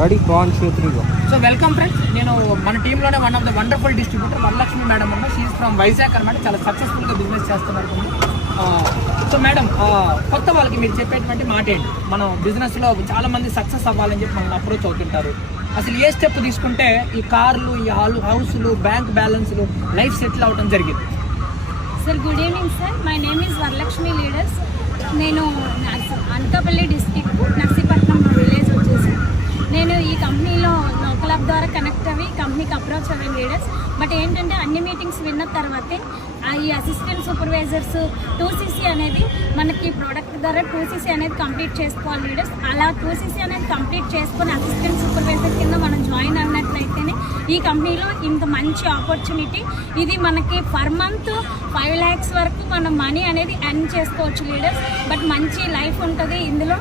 Ready 1 2 3 go. So welcome friends, నేను మన టీంలోనే one of the wonderful distributor Varalakshmi madam అన్న. షీఈస్ ఫ్రమ్ వైజాగ్ అనమాట. చాలా సక్సెస్ఫుల్గా బిజినెస్ చేస్తున్నారు. సో మేడం, కొత్త వాళ్ళకి మీరు చెప్పేటువంటి మాట ఏంటి? మనం బిజినెస్లో చాలా మంది సక్సెస్ అవ్వాలని చెప్పి మనల్ని అప్రోచ్ అవుతుంటారు. అసలు ఏ స్టెప్ తీసుకుంటే ఈ కార్లు, ఈ హౌస్లు, బ్యాంక్ బ్యాలెన్స్లు, లైఫ్ సెటిల్ అవ్వడం జరిగింది? Sir good evening sir. My name is Varalakshmi leaders. నేను అనకాపల్లి డిస్టిక్ నర్సీపట్నం విలేజ్ వచ్చేసి నేను ఈ కంపెనీలో క్లబ్ ద్వారా కనెక్ట్ అవి కంపెనీకి అప్రోచ్ అవ్వాలి లీడర్స్. బట్ ఏంటంటే అన్ని మీటింగ్స్ విన్న తర్వాతే ఈ అసిస్టెంట్ సూపర్వైజర్స్ 2cc అనేది మనకి ప్రోడక్ట్ ద్వారా 2cc అనేది కంప్లీట్ చేసుకోవాలి లీడర్స్. అలా 2cc అనేది కంప్లీట్ చేసుకొని అసిస్టెంట్ సూపర్వైజర్ కింద మనం జాయిన్ అయినట్లయితేనే ఈ కంపెనీలో ఇంత మంచి ఆపర్చునిటీ. ఇది మనకి పర్ మంత్ 5 lakhs వరకు మనం మనీ అనేది ఎర్న్ చేసుకోవచ్చు లీడర్స్. బట్ మంచి లైఫ్ ఉంటుంది ఇందులో.